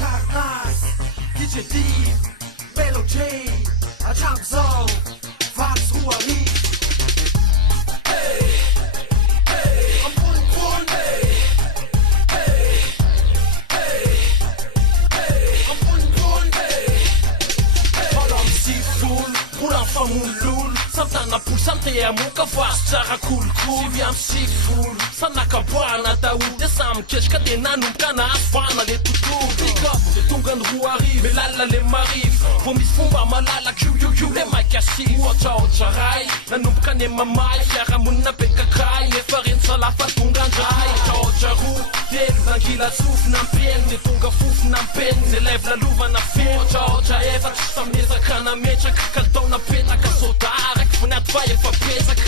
KARNAZ, DJ Deem, Melody, Ajamzão, vários ruaris. Famulul Samtana pul samte amuka fast tsara kolokolo Sivy am sivifolo sanakabana daoly samy ketrika de nanomboka na afana le tontolo Pick-up de tonga ny roa arivo me lalina le marivo vo misy fomba malalaky io le maikasivy ohatraohatra ray nanomboka ny mamay fiarahamonina be kakay nefa reny salafa tonga andray ohatraohatra roa telo nangila tsofina ampeny de tonga fofona ampeny ze lève lalovana feno ohatraohatra efatry samezaka nametraka kalitaona petaka sodara kivonaty va efa pezaka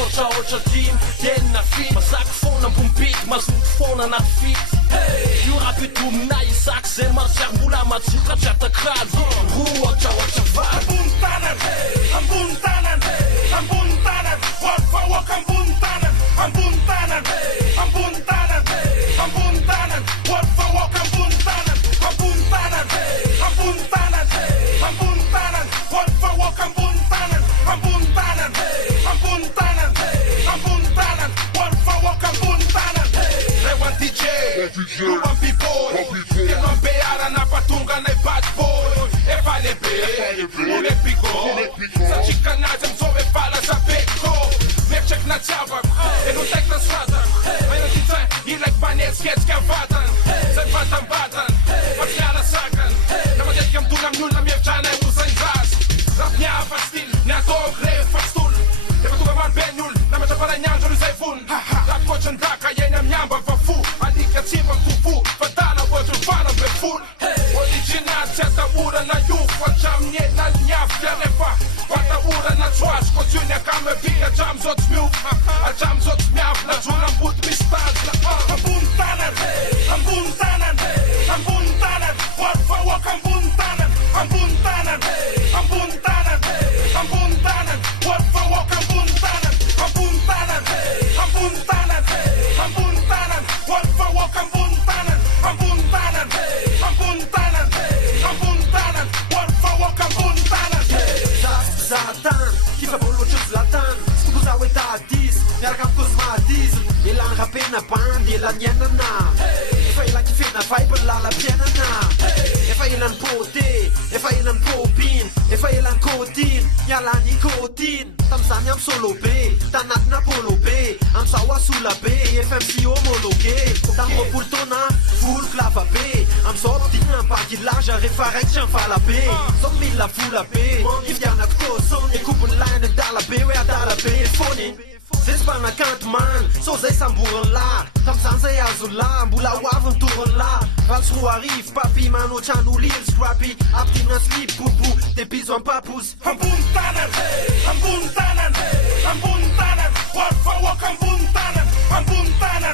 ohatraohatra dimy enina fito masaky fona ambombity mazoto fona anaty fity io rapitominay isaky zay marosiarymbola matsoka triatakalo roa ohatraohatra valo ambony tanan ambony tanan vaoaka ambony tanan ambony tanan ambony tanan ambony tanan vaoaka ambony tanan ambony tanan ambony tanan ambony tanan vaoaka ambony tanan ambony tanan ambony tanan ambony tanan vaoaka ambony tanan rewan DJ luan b-boy enon beara na patunga na bad boy efa lebe ule pigo satsika nazy amizao efala zabeko mietraiky na tiavako e no taiky na soatako maina titsa ilaiky manetsiketsika vatany zay vatam-batany fa tsy miala sakany na matetiky amidony amin'olona mihevitrana ozany zazy raha miava style ny ataoko rehefa tsy tolo efa tonga maro be ny olo na matraparay ny andro aloha zay vony raha koatra ny daka iainy amiamba fa fo alika tsimba mitopo fa dala ohatry vana be folo original tsy atahorana iofo hatramin'ny enany miavika rehefa fatahorana tsoazy kotsony akamevi hatramizao tsy miofo hatramizao tsy miavy najona ambody misy tadina ambony tanan ambony tanan ambony tanan vaoaka ambony tanan ambony tanan ambony tanan ambony tanan vaoaka ambony tanan ambony tanan ambony tanan ambony tanan vaoaka ambony tanan ambony tanan ambony tanan ambony tanan vaoaka ambony tanan Zatan, kifa bolo ohatry zlatan Skopo zaho hoe tadis, miaraka amin'ny cosmadisme Elan rapena bandy, elan ianana Efa elan kifena vibe ny lalam-piainana Efa elan poté, efa elan popine Efa elan codine, miala nicotine Tam'zany am solo be, tanatina polo be Am'zao asola be, FMC homologué Tam'roapolo taona, voloko lava be Am'zao dina bagilage, rehefa raiky tsy mivala be Zao mila vola be, ividianako tôzony Ekopony lainy adala be, hoe adala be fony Zay sy mpanakanto man, so zay samborony la Tam'zany zay azo la, mbola hoavy mitorony la Valsy roa arivo, papi manoatran'olily Scrappy, aptina slip, boubou, de biso am papous ambony tanan ambony tanan ambony tanan vaoaka ambony tanan ambony tanan